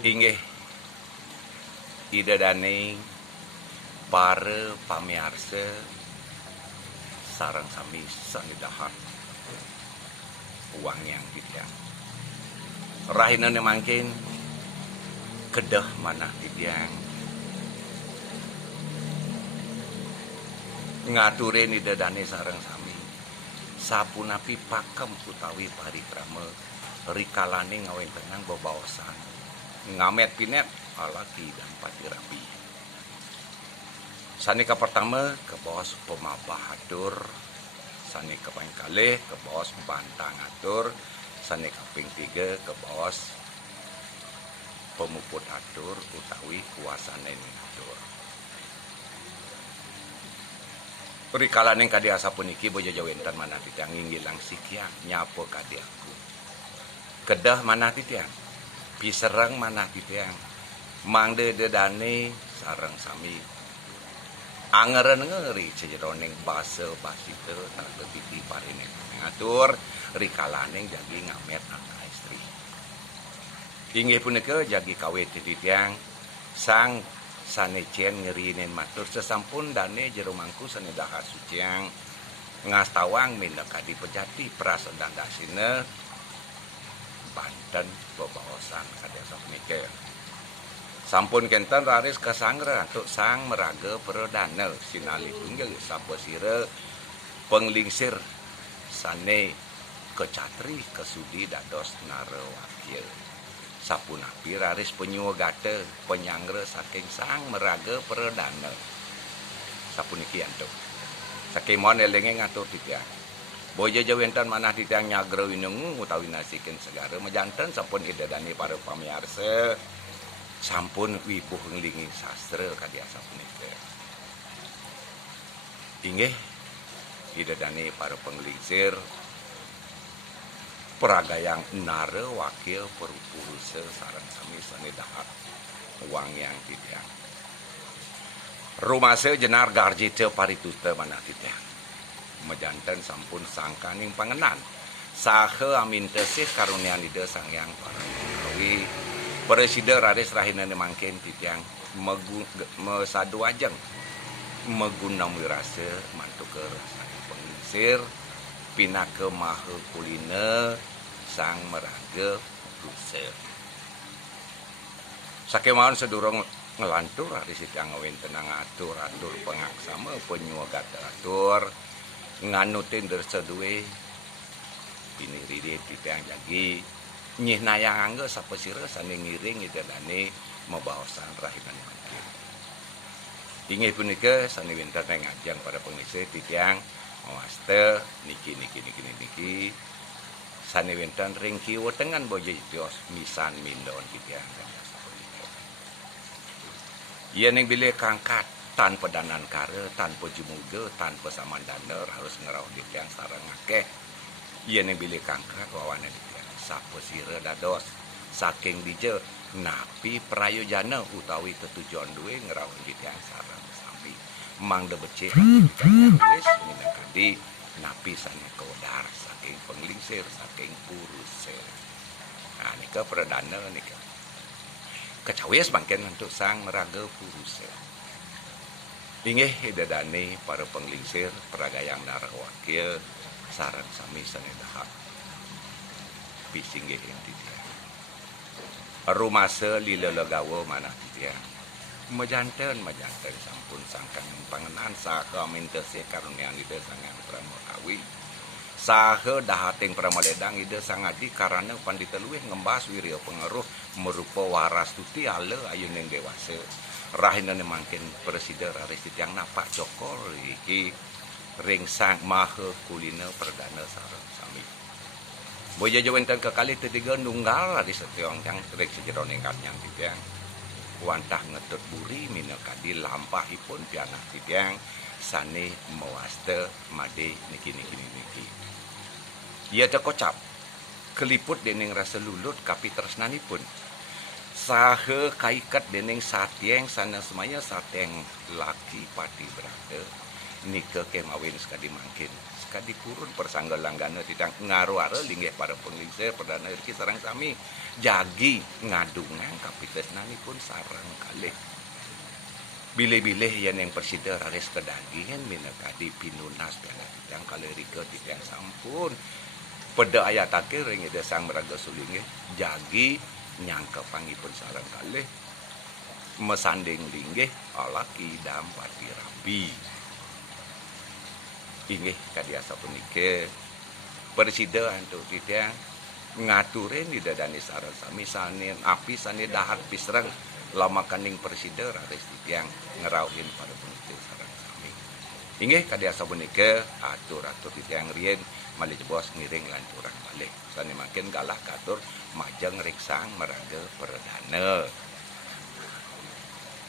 Inggih idadaning para pamiarsa sareng sami sanidahar uang yang titiang rahina mangkin kedah manah titiang ngaturin idadane sareng sami sapunapi pakem utawi parikrama rikalane ngawentenang bebaosan ngamet pinet alaki dan pati rapi. Sanika pertama ke bos pemabahadur, sanika ping kalih ke bos bantang atur, sanika ping 3 ke bos pemuput atur utawi kuasane atur. Rikalane kadi asa puniki bojo jawentan manah titiang nginggilang sikiang nyapo kadi aku. Kedah manah titiang piserang manah titiang mangde dedane sareng sami angeren ngeri cejeroning basa basite tak titi parine ngatur rikalaneng jagi ngamet angka istri inggih punika jagi kawit titiang sang sanecen ngerinen matur sesampun dane jero mangku sanedahar suciang ngastawang minda kadi pejati prasedang dasine Banten bebaosan kadesa punika sampun kenten raris kasangre untuk sang meraga perdana sinali tunggel sapa sira penglingsir sane kecatri kesudi dados narawakil sapunapi raris penyuwagata penyangre saking sang meraga perdana sapuniki antuk saking mon elenge ngatur titiang bojo jawentan manah titiang nyagro winung utawi nasikin segara mejanten sampun idadani para pamiarsa sampun wibuh nglingi sastra kadiasa punika. Inggih idadani para penglingsir peragayang nara wakil perupurusa sareng sami sanedahar uang yang titiang. Rumase jenar garjite parituta manah titiang. Mejanten sampun sangkaning pangenan saha amin tesih karunianida sang yang parawi presiden raris rahina mangkin titiang mesadu ajeng meguna wirase mantu ke rasane pengisir pinake maha kulina sang meraga rusa sakemawon sedurung ngelantur raris titiang ngawentenang atur pengaksama penyuwagata atur nganutin derseduwe piniride titiang jagi nyih nayang angge sapa sira sane ngiring idadane mabaosan rahinan mangkin. Inggih punika sane winten ngajeng para pengisi titiang mawaste niki sane winten ring kiwa tengan bojo tios misan mindon titiang kadiasa punika. Yen ing bilih kangkat tanpa danan kare, tanpa jumuga, tanpa samandana harus ngerau titiang sareng akeh. Yen ing bilih kangkat wawane titiang sapa sira dados saking dije napi prayojana utawi tetujuan duwe ngerau titiang sareng sami. Mangda becik wis minangkadi napi sane kodar saking penglingsir saking puruse. Nah nika perdana nika. Kecawis mangken untuk sang meraga puruse. Inggih idadane para penglingsir peragayang narawakil sareng sami sanedahar pisinggih ing titiang rumase lilelegawa manah titiang mejanten sampun sangkan pangenan saha mintese karunianida sangang pramokawi saha dahating pramaledang ida sangadi karana pandita luwih ngembas wirya pengaruh merupa waras tuti ale ayuning dewasa rahina mangkin presiden raris titiang napak cokor iki ring sang maha kulina perdana sareng sami bojo jawentan kekali ketiga nunggal raris titiang yang ring sejeroning kanyang titiang wantah ngetut buri minakadi lampahipun pianah titiang sane mawaste made niki ia tekocap keliput dening rasa lulut kapi tresnanipun saha kaiket dening satyeng sana semaya satyeng laki pati berada nika kemawin sekadi mangkin kadi kurun persangga langgana titang ngaruara linggih para penglingsir perdana iki sareng sami jagi ngadungan kapitesnani pun sarang kalih bilih-bilih yang persida raris kedagingan minakadi pinunas piana titang kalirika titang sampun pada ayat akhir ring ida sang meraga sulinge jagi nyangka pangipun sarang kalih mesanding linggih alaki dampati rabi inggih kadiasa punike persida antuk titang ngaturin di dadani sareng sami sane api sane dahat pisreng lama kaning persida raris titang ngerauhin pada punike sareng sami inggih kadiasa punike atur-atur titang rien malih jebos ngiring lancuran malih sane makin galah katur majeng riksang meraga perdana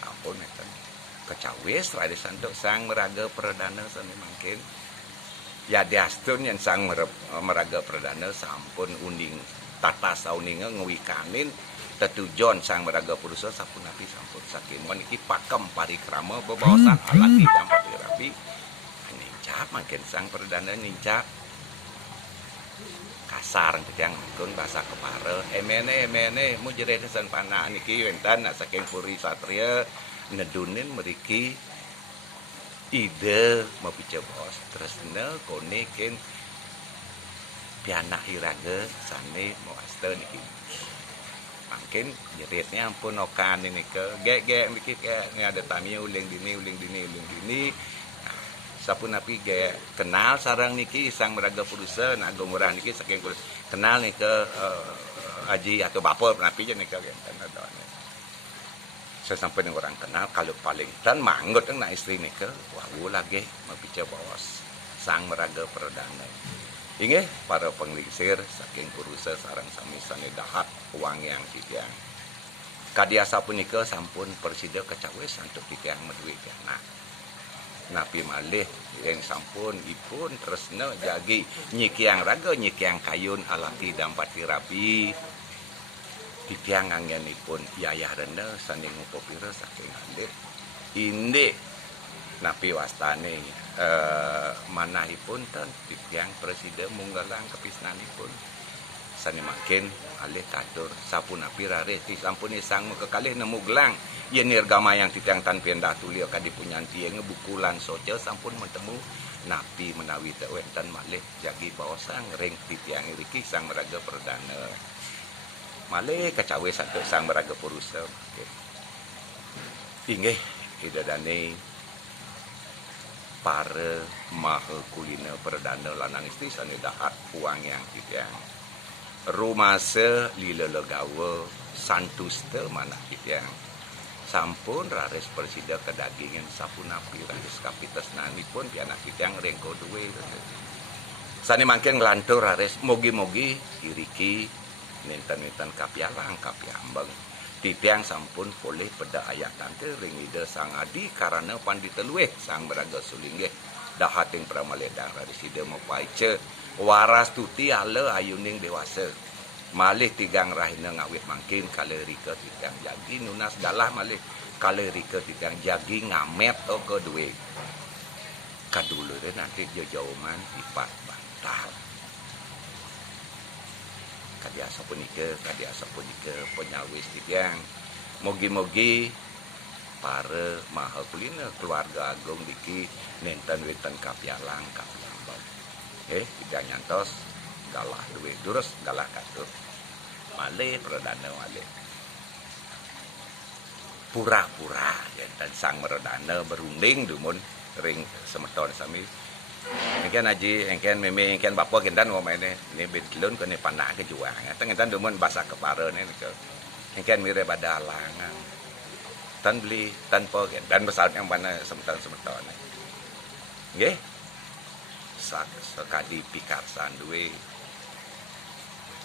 ampun eten kecawis raris santuk sang meraga perdana sane makin ya diastun yang sang meraga perdana sampun uning tata sauninga ngewikanin tetujon sang meraga purusa sampun napi sampun saking iki pakem parikrama bebawasan alati dampati rapi nincap makin sang perdana nincap kasar titiang kun bahasa kepara emene mu jerene san panah niki wentan saking puri satria nedunin meriki ide mapice bos tresna konekin pianak iraga sane moaster niki mungkin jeritnya ampun okan ini ke gek mikir kayak ada tamu uling dini sapun api gaya kenal sarang niki sang meraga purusa nah gomurah niki saking kenal nih ke aji atau bapor napi je nih ke saya sampai dengan orang kenal kalau paling dan manggut nak istri nih ke wah lagi mapica bawas sang meraga perdana inge para penglingsir saking purusa sarang sami sane dahat uang yang titiang kadiasa punika sampun persida kecawis untuk titiang medui nah napi malih yang sampun ipun tresna jagi nyikiang raga nyikiang kayun alaki dampati rabi titiang anggenipun yayah rena sanding upopira saking alit inde napi wastane manahipun ten titiang presiden munggalang kepisnanipun sani makin alih katur sapunapi raris sampun isang kekalih nemu gelang yen nirgama yang titiang tan piendah tulia kadi punyanti ngebukulan soce sampun mentemu napi menawi teu wenten malih jagi bawasang ring titiang iriki sang meraga perdana malih kecawe satu sang meraga purusa inggih idadane para maha kulina perdana lanang istri sane dahat uang yang titiang rumase lila legawa santuste manah titiang sampun raris persida kedagingan sapunapi raris kapitesnani pun pianak titiang rengko duwe sani mangkin nglantur raris mogi-mogi iriki ninten-ninten kapialang kapiambeng titiang sampun boleh pada ayat tante ringida sang adi karena panditelueh sang beraga sulinggih dahating pramaledang raris ida mapaice waras tuti ala ayuning dewasa malih tigang rahina ngawit mangkin kalerika titiang jagi nunas galah malih kalerika titiang jagi ngamet o kedue kadulure nanti jauman ipat bantal kadiasa punika penyawis titiang mogi-mogi para maha kulina keluarga agung diki nenten weten kapialang kapiambang tidak nyantos galah duwe durus galah katur malih perdana malih pura-pura dan sang meredana berunding dumun ring semeton sami engken aji engken meme engken bapa gendan wamene ini bedlun kene panah ke juang tengentan dumun basa kepara ne ke engken mire badalangan tan beli tanpa gendan besar yang mana semeton nggih sekadi pikarsan duwe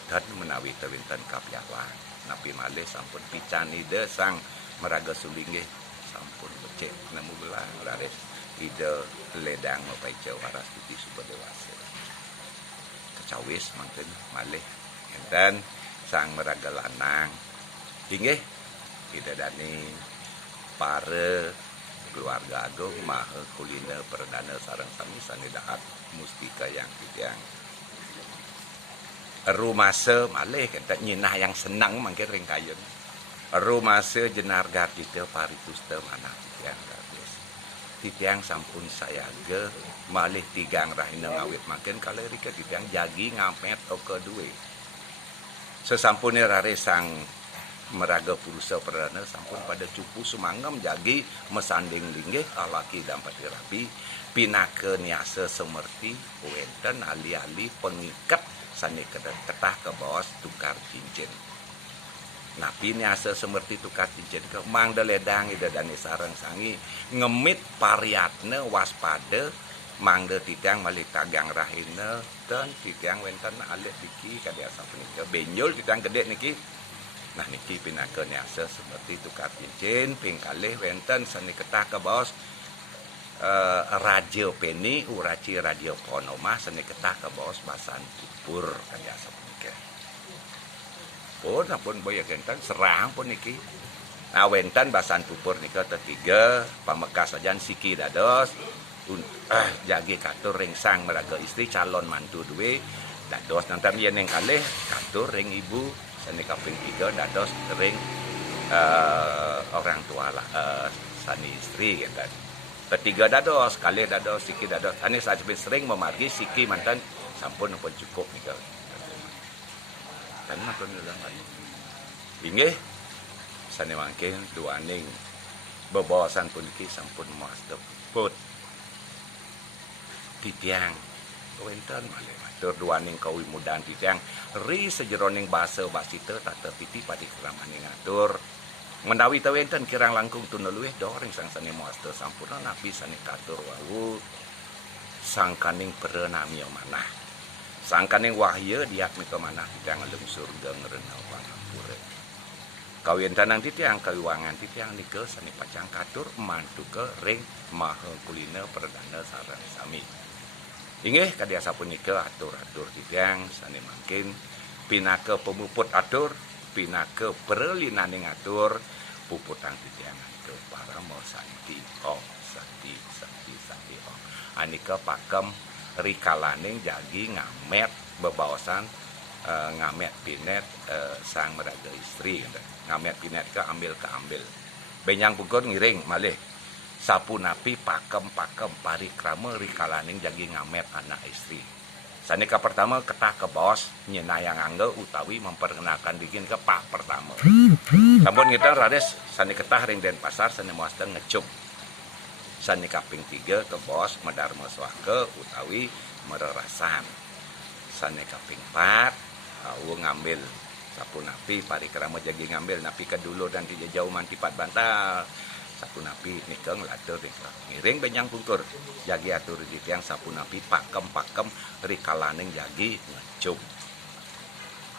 dan menawi tewinten kapialang napi malih sampun pican ide sang meraga sulinggih sampun becik nemu belang raris ide ledang mapaice waras tuti super dewasa kecawis mangken malih enten sang meraga lanang inggih idadani para keluarga agung maha kulina perdana sareng sami sane dahat mustika yang titiang rumase malih kita nyinah yang senang mangke ring kayun rumase jenarga kita paritusta mana titiang sampun saya ge malih tigang rahina ngawit makin kalau rika titiang jagi ngamet oke duwe sesampune rare sang meraga purusa perdana sampun pada cupu sumangem jagi mesanding linggih alaki dampati rapi pinake niasa semerti wenten ali-ali pengikat sani ketah ke bos tukar cincin napi niasa semerti tukar cincin ke mang deledang ida dani sarang sangi ngemit pariatne waspada mang de titiang malih tagang rahina dan titiang wenten alih diki kadiasa penika benjol titiang gede niki. Nah niki pinake niasa seperti tukar cincin pingkalih wenten sani ketah ke bos radio peni uraci radio ponoma sani ketah ke bos basan pupur kadiasa penika. Pun boya wenten serang pun niki. Nah wenten basan pupur nika tetiga pamekas sajan siki dados jagi katur ring sang meraga istri calon mantu duwe dados nanti yen yang kalih katur ring ibu sani kaping 3 dados ring orang tua lah sani istri gitu. Ketiga dados kalih dados siki dados sani sajbe sering memargi siki mantan sampun pun cukup nika. Dan pun ulang inggih sani mangke duaning bebawasan puniki sampun master put titiang wenten malih matur duaning kawi mudan titiang ri sejeroning basa basita tata piti padi keramaning ngatur menawi teu wenten kirang langkung tunuluih doring sang sani master sampurna napi sani katur wau sangkaning perenami manah sangkaning wahya diak mika manah titiang lem surga ngrenau pangapura kawin tanang titiang kawiwangan titiang nika sani pacang katur mantu ke ring maha kulina perdana sareng sami. Inggih kadiasa punika atur-atur titiang sani mangkin pinake pemuput atur pinake perlinaning atur puputang titiang atur para mo santi anika pakem rikalaning jagi ngamet bebawasan ngamet pinet sang meraga istri ngamet pinet ke ambil benyang pukul ngiring malih sapu napi pakem parikrama rikalaning jagi ngamet anak istri sanika pertama ketah ke bos nyenayang angge utawi memperkenalkan diri ke pak pertama sampun kita rades sani ketah ring Denpasar sani muasta ngecup sani kaping 3 ke bos medarma swake utawi mererasan sani kaping 4 awu ngambil sapu napi parikrama jagi ngambil napi ke dulu dan tidak jauh mantipat bantal sapu napi nikeng latur ngiring benyang pungkur jagi atur di tiang sapu napi pakem rikalaning jagi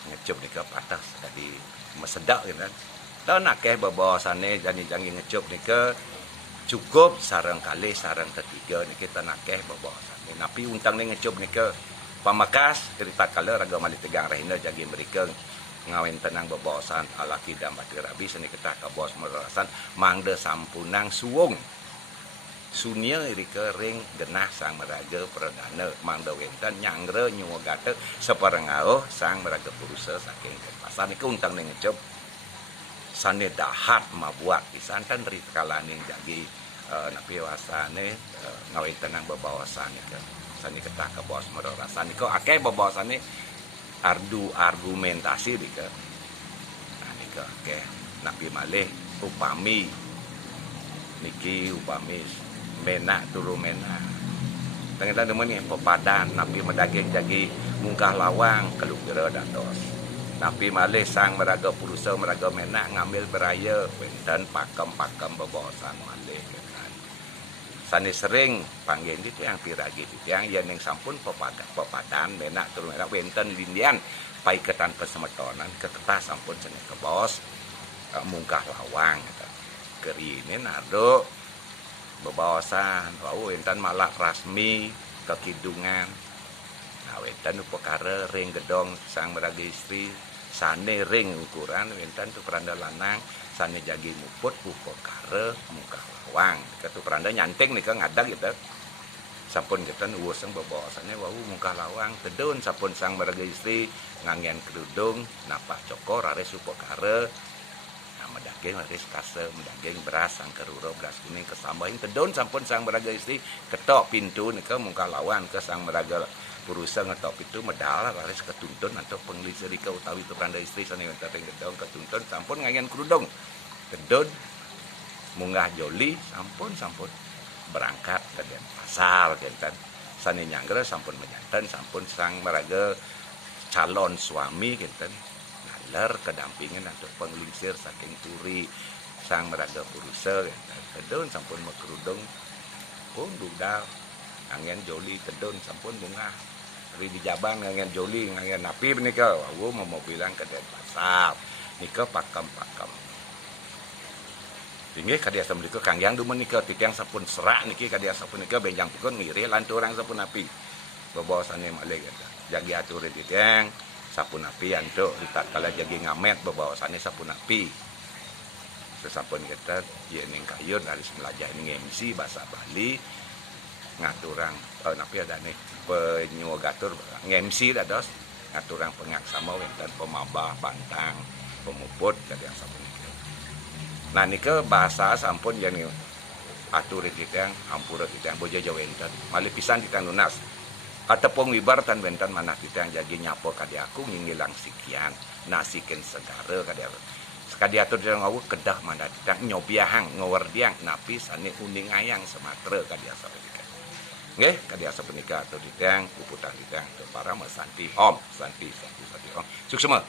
ngecup nika patas jadi mesedak gitu dan akeh babawasane janji ngecup nika cukup sareng kalih sareng ketiga niki kita nakeh babawasane napi untang ning ngecup nika pamakas cerita kala raga malih tegang rahina jagi mereka ngawin tenang bebawasan alaki dan bati rabi seni ketah ke bos mererasan mangde sampunang suwung sunia irike ring genah sang meraga perdana mangde wenten nyangre nyuwagate separengauh sang meraga purusa saking Denpasar niku untang ning ngecep sane dahat mabuat pisan kan rikalaning jagi napi wasane ngawin tenang bebawasan niku sani ketah ke bos mererasan niku akeh bebawasane ardu argumentasi dika nika akeh napi malih upami menak turu menak tengah demen ni pepadan napi medaging jagi mungkah lawang kelugera dados napi malih sang meraga purusa meraga menak ngambil beraya wenten pakem bebawasan malih sani sering panggil itu yang piragi yang yen sampun pepadan menak turu menak wenten lindian paiketan pesemetonan keketah sampun cenah ke bos mungkah lawang kerine nado bebawasan wau wenten malah rasmi kekidungan nah wenten perkara ring gedong sang meraga istri sane ring ukuran wenten tu peranda lanang sane jagi muput perkara mungkah lawang ketu peranda nyanting nika ngadag gitu sampun kita nuwuseng babawasannya wau muka lawang tedun sampun sang meraga istri ngangen kerudung napak cokor are supokare medaging laris kase medaging beras sang keruro beras kuning kesambahin tedun sampun sang meraga istri ketok pintu nika muka lawan ke sang meraga purusa ngetok pintu medal laris ketuntun atau penglisirika utawi turanda istri sane wonten gedong ketuntun sampun ngangen kerudung tedun munggah joli sampun berangkat ke den pasar genten sane nyangger sampun menyanten sampun sang meraga calon suami genten naler kedampingan untuk penglingsir saking turi sang meraga purusa genten tedun sampun mekerudung pun budal angen joli tedun sampun bunga ri di jabang angen joli angen napi menika wau mau bilang ke den pasar nika pakem tinggi kadia sapunika Kang Yang dumen nika titiang sampun serak niki kadia sapunika benjang pikeun ngiri lanturang sapun api babawasane malih eta jagi atur titiang sapun api antuk tatkala jagi ngamet babawasane sapun api sasampun kita ieu ning kayun dari melajah ning MC bahasa Bali ngaturang napi ada nih penyuwagatur MC dados ngaturang pengaksama wonten pemabah bantang pemuput kadia sapunika. Nah nika bahasa sampun yani atur kitang hampura kitang boja jawenten malih pisan kita lunas atepung wibar tan benten manah kitang jadi nyapo kadi aku ngingilang sikian nasikin segara kadi sekadi atur jeung ngawuh kedah manah kitang nyobiahang ngawerdiang napi sane uning ayang Sumatera kadi asa punika nggih kadi asa punika atur kitang puputan kitang para mesanti om santi om suksema